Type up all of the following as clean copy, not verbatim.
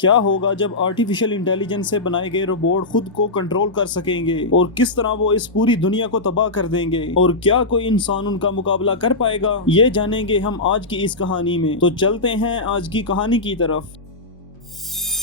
क्या होगा जब आर्टिफिशियल इंटेलिजेंस से बनाए गए रोबोट खुद को कंट्रोल कर सकेंगे और किस तरह वो इस पूरी दुनिया को तबाह कर देंगे और क्या कोई इंसान उनका मुकाबला कर पाएगा, ये जानेंगे हम आज की इस कहानी में। तो चलते हैं आज की कहानी की तरफ।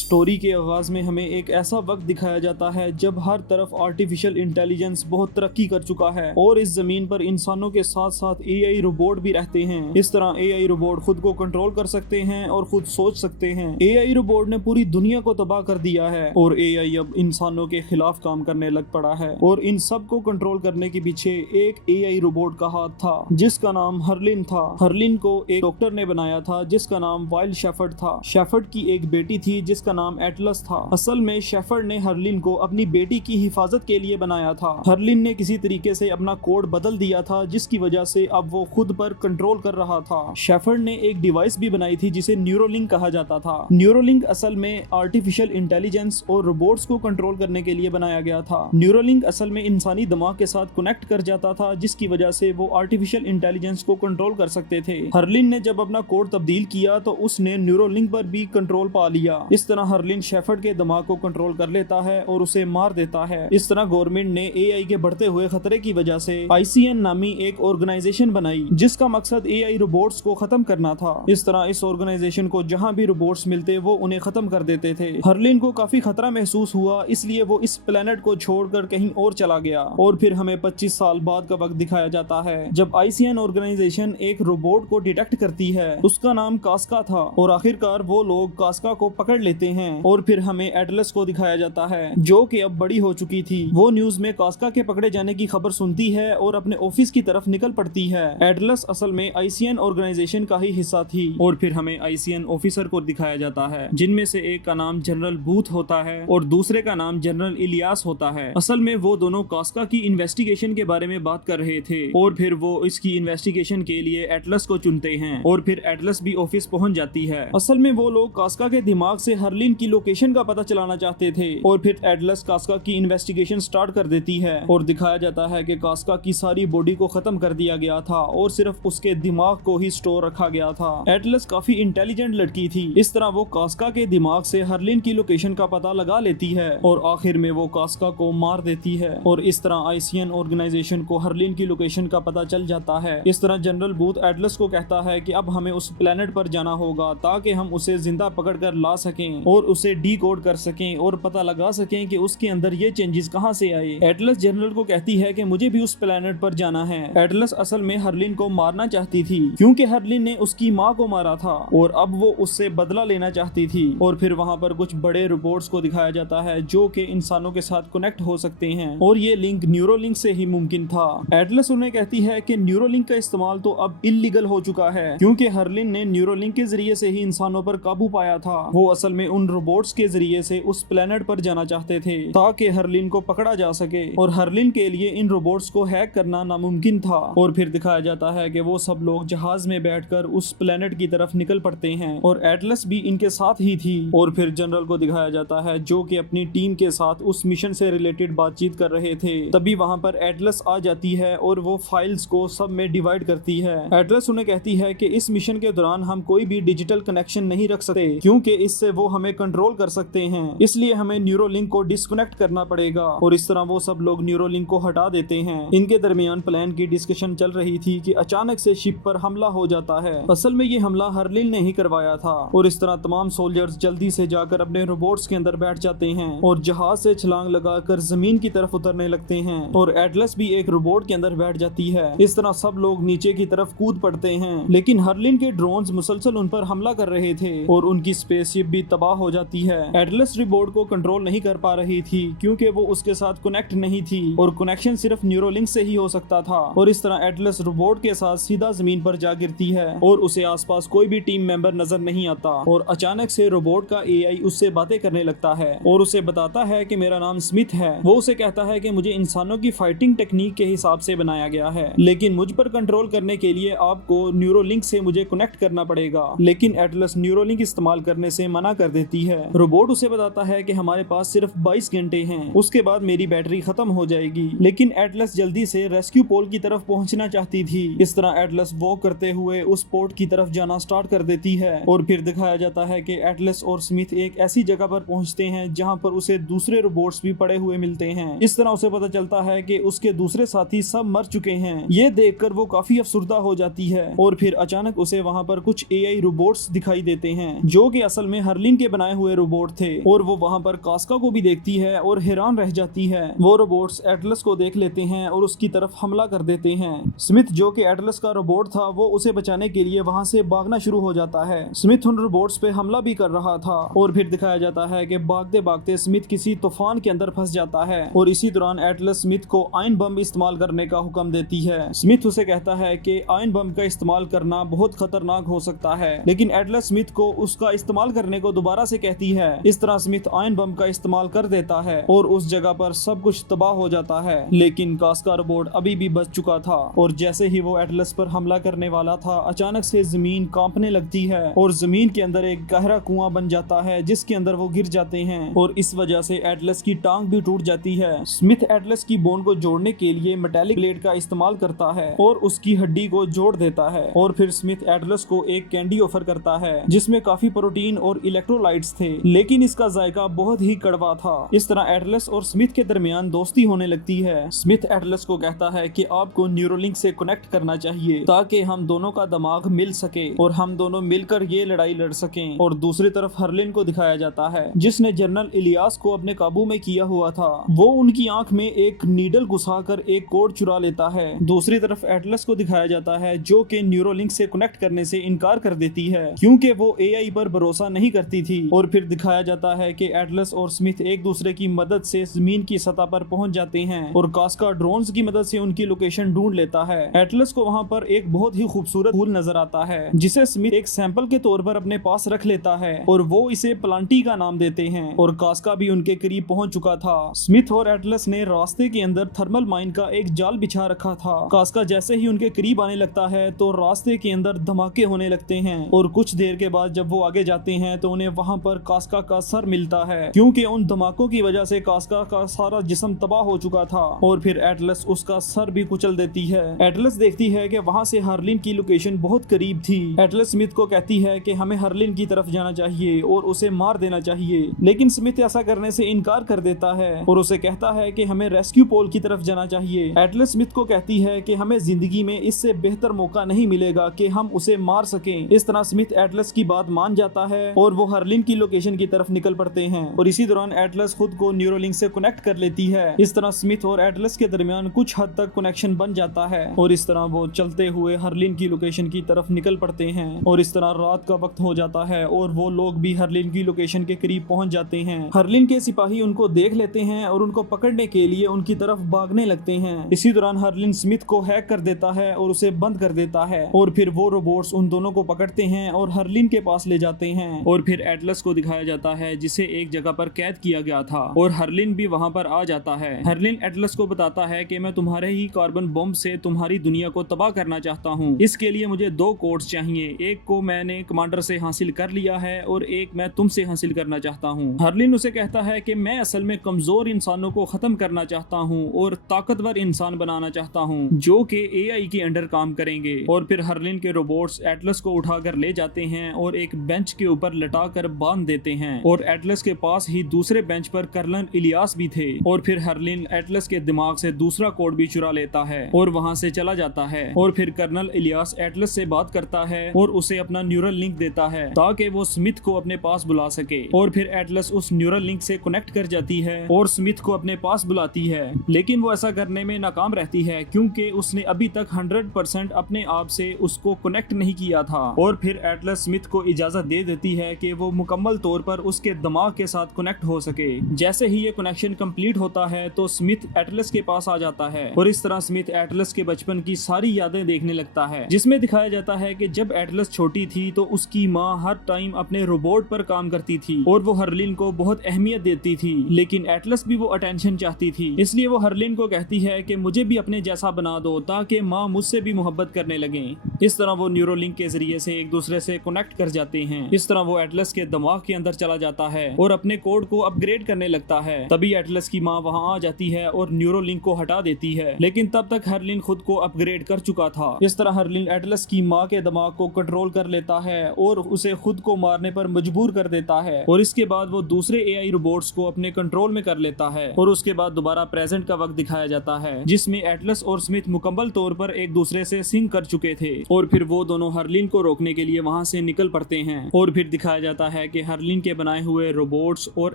स्टोरी के आगाज में हमें एक ऐसा वक्त दिखाया जाता है जब हर तरफ आर्टिफिशियल इंटेलिजेंस बहुत तरक्की कर चुका है और इस जमीन पर इंसानों के साथ साथ एआई रोबोट भी रहते हैं। इस तरह एआई रोबोट खुद को कंट्रोल कर सकते हैं और खुद सोच सकते हैं। एआई रोबोट ने पूरी दुनिया को तबाह कर दिया है और एआई अब इंसानों के खिलाफ काम करने लग पड़ा है और इन सब को कंट्रोल करने के पीछे एक एआई रोबोट का हाथ था जिसका नाम हर्लिन था। हर्लिन को एक डॉक्टर ने बनाया था जिसका नाम वाइल्ड शेफर्ड था। शेफर्ड की एक बेटी थी जिसका नाम एटलस था। असल में शेफर्ड ने हर्लिन को अपनी बेटी की हिफाजत के लिए बनाया था। हर्लिन ने किसी तरीके से अपना कोड बदल दिया था जिसकी वजह से अब वो खुद पर कंट्रोल कर रहा था। शेफर्ड ने एक डिवाइस भी बनाई थी जिसे न्यूरोलिंक कहा जाता था। न्यूरोलिंक असल में आर्टिफिशियल इंटेलिजेंस और रोबोट्स को कंट्रोल करने के लिए बनाया गया था। न्यूरोलिंक असल में इंसानी दिमाग के साथ कनेक्ट कर जाता था जिसकी वजह से वो आर्टिफिशियल इंटेलिजेंस को कंट्रोल कर सकते थे। हर्लिन ने जब अपना कोड तब्दील किया तो उसने न्यूरोलिंक पर भी कंट्रोल पा लिया। इस तरह हर्लिन शेफर्ड के दिमाग को कंट्रोल कर लेता है और उसे मार देता है। इस तरह गवर्नमेंट ने एआई के बढ़ते हुए खतरे की वजह से आईसीएन नामी एक ऑर्गेनाइजेशन बनाई जिसका मकसद एआई रोबोट्स को खत्म करना था। इस तरह इस ऑर्गेनाइजेशन को जहां भी रोबोट्स मिलते वो उन्हें खत्म कर देते थे। हर्लिन को काफी खतरा महसूस हुआ इसलिए वो इस प्लेनेट को छोड़कर कहीं और चला गया और फिर हमें 25 साल बाद का वक्त दिखाया जाता है जब आईसीएन ऑर्गेनाइजेशन एक रोबोट को डिटेक्ट करती है। उसका नाम कास्का था और आखिरकार वो लोग कास्का को पकड़ लेते हैं और फिर हमें एटलस को दिखाया जाता है जो कि अब बड़ी हो चुकी थी। वो न्यूज में कास्का के पकड़े जाने की खबर सुनती है और अपने ऑफिस की तरफ निकल पड़ती है। एटलस असल में आईसीएन ऑर्गेनाइजेशन का ही हिस्सा थी और फिर हमें आईसीएन ऑफिसर को दिखाया जाता है जिनमें से एक का नाम जनरल बूथ होता है और दूसरे का नाम जनरल इलियास होता है। असल में वो दोनों कास्का की इन्वेस्टिगेशन के बारे में बात कर रहे थे और फिर वो इसकी इन्वेस्टिगेशन के लिए एटलस को चुनते हैं और फिर एटलस भी ऑफिस पहुंच जाती है। असल में वो लोग कास्का के दिमाग से हर्लिन की लोकेशन का पता चलाना चाहते थे और फिर एटलस कास्का की इन्वेस्टिगेशन स्टार्ट कर देती है और दिखाया जाता है कि कास्का की सारी बॉडी को खत्म कर दिया गया था और सिर्फ उसके दिमाग को ही स्टोर रखा गया था। एटलस काफी इंटेलिजेंट लड़की थी। इस तरह वो कास्का के दिमाग से हर्लिन की लोकेशन का पता लगा लेती है और आखिर में वो कास्का को मार देती है और इस तरह आईसीएन ऑर्गेनाइजेशन को हर्लिन की लोकेशन का पता चल जाता है। इस तरह जनरल बूथ एटलस को कहता है कि अब हमें उस प्लेनेट पर जाना होगा ताकि हम उसे जिंदा पकड़ कर ला सकें और उसे डीकोड कर सकें और पता लगा सकें कि उसके अंदर ये चेंजेस कहां से आए। एटलस जनरल को कहती है कि मुझे भी उस प्लेनेट पर जाना है। एटलस असल में हर्लिन को मारना चाहती थी क्योंकि हर्लिन ने उसकी माँ को मारा था और अब वो उससे बदला लेना चाहती थी। और फिर वहां पर कुछ बड़े रोबोट्स को दिखाया जाता है जो कि इंसानों के साथ कनेक्ट हो सकते हैं और ये लिंक न्यूरोलिंक से ही मुमकिन था। एटलस उन्हें कहती है कि न्यूरोलिंक का इस्तेमाल तो अब इल्लीगल हो चुका है क्योंकि हर्लिन ने न्यूरोलिंक के जरिए से ही इंसानों पर काबू पाया था। वो असल में उन रोबोट्स के जरिए से उस प्लेनेट पर जाना चाहते थे ताकि हर्लिन को पकड़ा जा सके और हर्लिन के लिए इन रोबोट्स को हैक करना नामुमकिन था। और फिर दिखाया जाता है कि वो सब लोग जहाज में बैठकर उस प्लेनेट की तरफ निकल पड़ते हैं और एटलस भी इनके साथ ही थी। और फिर जनरल को दिखाया जाता है जो कि अपनी टीम के साथ उस मिशन से रिलेटेड बातचीत कर रहे थे। तभी वहां पर एटलस आ जाती है और वो फाइल्स को सब में डिवाइड करती है। एटलस उन्हें कहती है कि इस मिशन के दौरान हम कोई भी डिजिटल कनेक्शन नहीं रख सकते क्योंकि इससे वो हमें कंट्रोल कर सकते हैं, इसलिए हमें न्यूरोलिंक को डिस्कनेक्ट करना पड़ेगा। और इस तरह वो सब लोग न्यूरोलिंक को हटा देते हैं। इनके दरमियान प्लान की डिस्कशन चल रही थी कि अचानक से शिप पर हमला हो जाता है। असल में ये हमला हर्लिन ने ही करवाया था और इस तरह तमाम सोल्जर्स जल्दी से जाकर अपने रोबोट्स के अंदर बैठ जाते हैं और जहाज से छलांग लगाकर जमीन की तरफ उतरने लगते हैं और एटलस भी एक रोबोट के अंदर बैठ जाती है। इस तरह सब लोग नीचे की तरफ कूद पड़ते हैं लेकिन हर्लिन के ड्रोन्स मुसलसल उन पर हमला कर रहे थे और उनकी स्पेसशिप भी तबाह हो जाती है। एटलस रोबोट को कंट्रोल नहीं कर पा रही थी क्योंकि वो उसके साथ कनेक्ट नहीं थी और कनेक्शन सिर्फ न्यूरोलिंक से ही हो सकता था। और इस तरह एटलस रोबोट के साथ सीधा जमीन पर जा गिरती है और उसे आसपास कोई भी टीम मेंबर नजर नहीं आता और अचानक से रोबोट का एआई उससे बातें करने लगता है और उसे बताता है कि मेरा नाम स्मिथ है। वो उसे कहता है कि मुझे इंसानों की फाइटिंग टेक्निक के हिसाब से बनाया गया है लेकिन मुझ पर कंट्रोल करने के लिए आपको न्यूरोलिंक से मुझे कनेक्ट करना पड़ेगा। लेकिन एटलस न्यूरोलिंक इस्तेमाल करने से मना कर देती देती है। रोबोट उसे बताता है कि हमारे पास सिर्फ 22 घंटे हैं, उसके बाद मेरी बैटरी खत्म हो जाएगी। लेकिन एटलस जल्दी से रेस्क्यू पोल की तरफ पहुंचना चाहती थी। इस तरह एटलस वॉक करते हुए उस पोर्ट की तरफ जाना स्टार्ट कर देती है और फिर दिखाया जाता है कि एटलस और स्मिथ एक ऐसी जगह पर पहुंचते हैं जहां पर उसे दूसरे रोबोट्स भी पड़े हुए मिलते हैं। इस तरह उसे पता चलता है कि उसके दूसरे साथी सब मर चुके हैं। ये देखकर वो काफी अफसुर्दा हो जाती है और फिर अचानक उसे वहां पर कुछ एआई रोबोट्स दिखाई देते हैं जो कि असल में हर्लिन के बनाए हुए रोबोट थे और वो वहां पर कास्का को भी देखती है और हैरान रह जाती है। वो रोबोट्स एटलस को देख लेते हैं और उसकी तरफ हमला कर देते हैं। स्मिथ जो कि एटलस का रोबोट था वो उसे बचाने के लिए वहां से भागना शुरू हो जाता है। स्मिथ उन रोबोट्स पे हमला भी कर रहा था और फिर दिखाया जाता है कि भागते भागते स्मिथ किसी तूफान के अंदर फंस जाता है और इसी दौरान एटलस स्मिथ को आयन बम इस्तेमाल करने का हुक्म देती है। स्मिथ उसे कहता है कि आयन बम का इस्तेमाल करना बहुत खतरनाक हो सकता है, लेकिन एटलस स्मिथ को उसका इस्तेमाल करने को दोबारा से कहती है। इस तरह स्मिथ आयन बम का इस्तेमाल कर देता है और उस जगह पर सब कुछ तबाह हो जाता है। लेकिन कास्का रोबोट अभी भी बच चुका था और जैसे ही वो एटलस पर हमला करने वाला था अचानक से जमीन कांपने लगती है और जमीन के अंदर एक गहरा कुआं बन जाता है जिसके अंदर वो गिर जाते हैं और इस वजह से एटलस की टांग भी टूट जाती है। स्मिथ एटलस की बोन को जोड़ने के लिए मेटालिक ब्लेड का इस्तेमाल करता है और उसकी हड्डी को जोड़ देता है और फिर स्मिथ एटलस को एक कैंडी ऑफर करता है जिसमें काफी प्रोटीन और इलेक्ट्रोलाइट्स थे, लेकिन इसका जायका बहुत ही कड़वा था। इस तरह एटलस और स्मिथ के दरमियान दोस्ती होने लगती है। स्मिथ एटलस को कहता है कि आपको न्यूरोलिंक से कनेक्ट करना चाहिए ताकि हम दोनों का दिमाग मिल सके और हम दोनों मिलकर ये लड़ाई लड़ सकें। और दूसरी तरफ हर्लिन को दिखाया जाता है जिसने जनरल इलियास को अपने काबू में किया हुआ था। वो उनकी आंख में एक नीडल घुसाकर एक कोड चुरा लेता है। दूसरी तरफ एटलस को दिखाया जाता है जो कि न्यूरोलिंक से कनेक्ट करने से इनकार कर देती है क्योंकि वो एआई पर भरोसा नहीं करती थी। और फिर दिखाया जाता है कि एटलस और स्मिथ एक दूसरे की मदद से जमीन की सतह पर पहुंच जाते हैं और कास्का ड्रोन्स की मदद से उनकी लोकेशन ढूंढ लेता है। एटलस को वहां पर एक बहुत ही खूबसूरत फूल नजर आता है जिसे स्मिथ एक सैंपल के तौर पर अपने पास रख लेता है और वो इसे प्लांटी का नाम देते हैं और कास्का भी उनके करीब पहुंच चुका था। स्मिथ और एटलस ने रास्ते के अंदर थर्मल माइन का एक जाल बिछा रखा था। कास्का जैसे ही उनके करीब आने लगता है तो रास्ते के अंदर धमाके होने लगते हैं और कुछ देर के बाद जब वो आगे जाते हैं तो उन्हें वहां पर कास्का का सर मिलता है क्योंकि उन धमाकों की वजह से कास्का का सारा जिस्म तबाह हो चुका था और फिर एटलस उसका सर भी कुचल देती है। एटलस देखती है कि वहां से हर्लिन की लोकेशन बहुत करीब थी। एटलस स्मिथ को कहती है कि हमें हर्लिन की तरफ जाना चाहिए और उसे मार देना चाहिए, लेकिन स्मिथ ऐसा करने से इनकार कर देता है और उसे कहता है कि हमें रेस्क्यू पोल की तरफ जाना चाहिए। एटलस स्मिथ को कहती है कि हमें जिंदगी में इससे बेहतर मौका नहीं मिलेगा कि हम उसे मार सकें। इस तरह स्मिथ एटलस की बात मान जाता है और वो हर्लिन की लोकेशन की तरफ निकल पड़ते हैं और इसी दौरान एटलस खुद को न्यूरोलिंक से कनेक्ट कर लेती है। इस तरह स्मिथ और एटलस के दरमियान कुछ हद तक कनेक्शन बन जाता है और इस तरह वो चलते हुए हर्लिन की लोकेशन की तरफ निकल पड़ते हैं और इस तरह रात का वक्त हो जाता है और वो लोग भी हर्लिन की लोकेशन के करीब पहुंच जाते हैं। हर्लिन के सिपाही उनको देख लेते हैं और उनको पकड़ने के लिए उनकी तरफ भागने लगते हैं। इसी दौरान हर्लिन स्मिथ को हैक कर देता है और उसे बंद कर देता है और फिर वो रोबोट्स उन दोनों को पकड़ते हैं और हर्लिन के पास ले जाते हैं और फिर एटलस को दिखाया जाता है जिसे एक जगह पर कैद किया गया था और हर्लिन भी वहां पर आ जाता है। हर्लिन एटलस को बताता है कि मैं तुम्हारे ही कार्बन बम से तुम्हारी दुनिया को तबाह करना चाहता हूँ। इसके लिए मुझे 2 कोड्स चाहिए, एक को मैंने कमांडर से हासिल कर लिया है और एक मैं तुमसे हासिल करना चाहता हूँ। हर्लिन उसे कहता है कि मैं असल में कमजोर इंसानों को खत्म करना चाहता हूँ और ताकतवर इंसान बनाना चाहता हूँ जो कि एआई के अंडर काम करेंगे। और फिर हर्लिन के रोबोट्स एटलस को उठाकर ले जाते हैं और एक बेंच के ऊपर लटाकर बांध देते हैं और एटलस के पास ही दूसरे बेंच पर कर्नल इलियास भी थे और फिर हर्लिन एटलस के दिमाग से दूसरा कोड भी चुरा लेता है और वहां से चला जाता है और फिर कर्नल इलियास एटलस से बात करता है और उसे अपना न्यूरल लिंक देता है ताकि वो स्मिथ को अपने पास बुला सके और फिर एटलस उस न्यूरल लिंक से कनेक्ट कर जाती है और स्मिथ को अपने पास बुलाती है, लेकिन वो ऐसा करने में नाकाम रहती है क्योंकि उसने अभी तक 100% अपने आप से उसको कनेक्ट नहीं किया था। और फिर एटलस स्मिथ को इजाजत दे देती है कि वो मुकम्मल तौर पर उसके दिमाग के साथ कनेक्ट हो सके। जैसे ही ये कनेक्शन कंप्लीट होता है तो स्मिथ एटलस के पास आ जाता है और इस तरह स्मिथ एटलस के बचपन की सारी यादें देखने लगता है जिसमें दिखाया जाता है कि जब एटलस छोटी थी तो उसकी माँ हर टाइम अपने रोबोट पर काम करती थी और वो हर्लिन को बहुत अहमियत देती थी, लेकिन एटलस भी वो अटेंशन चाहती थी, इसलिए वो हर्लिन को कहती है कि मुझे भी अपने जैसा बना दो ताकि माँ मुझसे भी मोहब्बत करने लगे। इस तरह वो न्यूरोलिंक के जरिए से एक दूसरे से कनेक्ट कर जाते हैं। इस तरह वो एटलस के दिमाग के अंदर चला जाता है और अपने कोड को अपग्रेड करने लगता है। तभी एटलस की माँ वहाँ आ जाती है और न्यूरोलिंक को हटा देती है, लेकिन तब तक हरलिन खुद को अपग्रेड कर चुका था। इस तरह हरलिन एटलस की माँ के दिमाग को कंट्रोल कर लेता है और उसे खुद को मारने पर मजबूर कर देता है, और इसके बाद वो दूसरे एआई रोबोट्स को अपने कंट्रोल में कर लेता है। और उसके बाद दोबारा प्रेजेंट का वक्त दिखाया जाता है, जिसमें एटलस और स्मिथ मुकम्मल तौर पर एक दूसरे से सिंक कर चुके थे, और फिर वो दोनों हरलिन को रोकने के लिए वहां से निकल पड़ते हैं। और फिर दिखाया जाता है कि हरलिन के बनाए हुए रोबोट्स और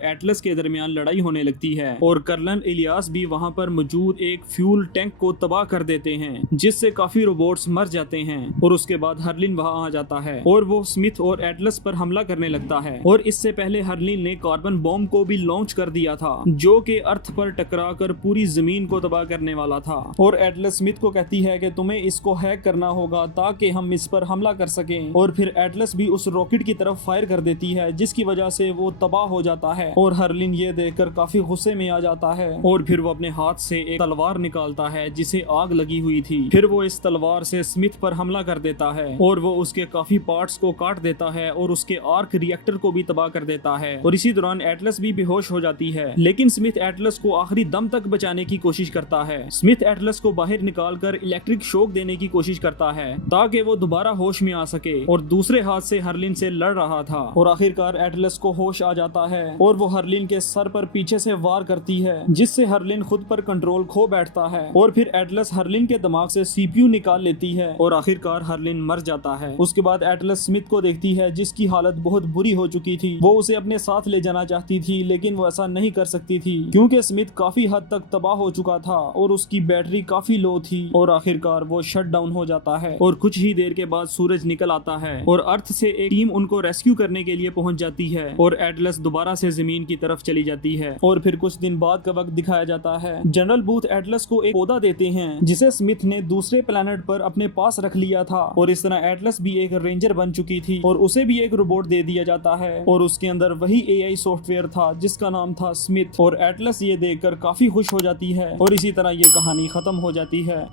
एटलस के दरमियान लड़ाई होने लगती है, और कर्नल इलियास भी वहां पर मौजूद एक फ्यूल टैंक को तबाह कर देते हैं, जिससे काफी रोबोट्स मर जाते हैं। और उसके बाद हरलिन वहां आ जाता है और वो स्मिथ और एटलस पर हमला करने लगता है। और इससे पहले हरलिन ने कार्बन बॉम्ब को भी लॉन्च कर दिया था, जो कि अर्थ पर टकराकर पूरी जमीन को तबाह करने वाला था। और एटलस स्मिथ को कहती है कि तुम्हें इसको हैक करना होगा ताकि हम इस पर हमला कर सकें। और फिर एटलस भी उस रॉकेट की तरफ फायर कर देती है, जिसकी वजह से वो तबाह हो जाता है। और हरलिन ये देखकर काफी गुस्से में आ जाता है, और फिर वो अपने हाथ से एक तलवार निकालता है जिसे आग लगी हुई थी। फिर वो इस तलवार से स्मिथ पर हमला कर देता है, और वो उसके काफी पार्ट्स को काट देता है और उसके आर्क रिएक्टर को भी तबाह कर देता है। और इसी दौरान एटलस भी बेहोश हो जाती है, लेकिन स्मिथ एटलस को आखिरी दम तक बचाने की कोशिश करता है। स्मिथ एटलस को बाहर निकालकर इलेक्ट्रिक शॉक देने की कोशिश करता है ताकि वो दोबारा होश में आ सके, और दूसरे हाथ से हरलिन से लड़ रहा था। और आखिरकार एटलस को होश आ जाता है और वो हरलिन के सर पर पीछे से वार करती है, जिससे हरलिन खुद पर कंट्रोल खो बैठता है। और फिर एटलस हरलिन के दिमाग से सीपीयू निकाल लेती है, और आखिरकार हरलिन मर जाता है। उसके बाद एटलस स्मिथ को देखती है, जिसकी हालत बहुत बुरी हो चुकी थी। वो उसे अपने साथ ले जाना चाहती थी, लेकिन वो ऐसा नहीं कर सकती थी क्योंकि स्मिथ काफी हद तक तबाह हो चुका था और उसकी बैटरी काफी लो थी। और आखिरकार वो शट डाउन हो जाता है, और कुछ ही देर के बाद सूरज निकल आता है और अर्थ से एक टीम उनको रेस्क्यू करने के लिए पहुंच जाती है, और एटलस दोबारा से जमीन की तरफ चली जाती है। और फिर कुछ दिन बाद का वक्त दिखाया जाता है। जनरल बूथ एटलस को एक पौधा देते हैं, जिसे स्मिथ ने दूसरे प्लेनेट पर अपने पास रख लिया था, और इस तरह एटलस भी एक रेंजर बन चुकी थी, और उसे भी एक रोबोट दे दिया जाता है, और उसके अंदर वही एआई सॉफ्टवेयर था जिसका नाम था स्मिथ। और एटलस ये देखकर काफी खुश हो जाती है, और इसी तरह ये कहानी खत्म हो जाती है।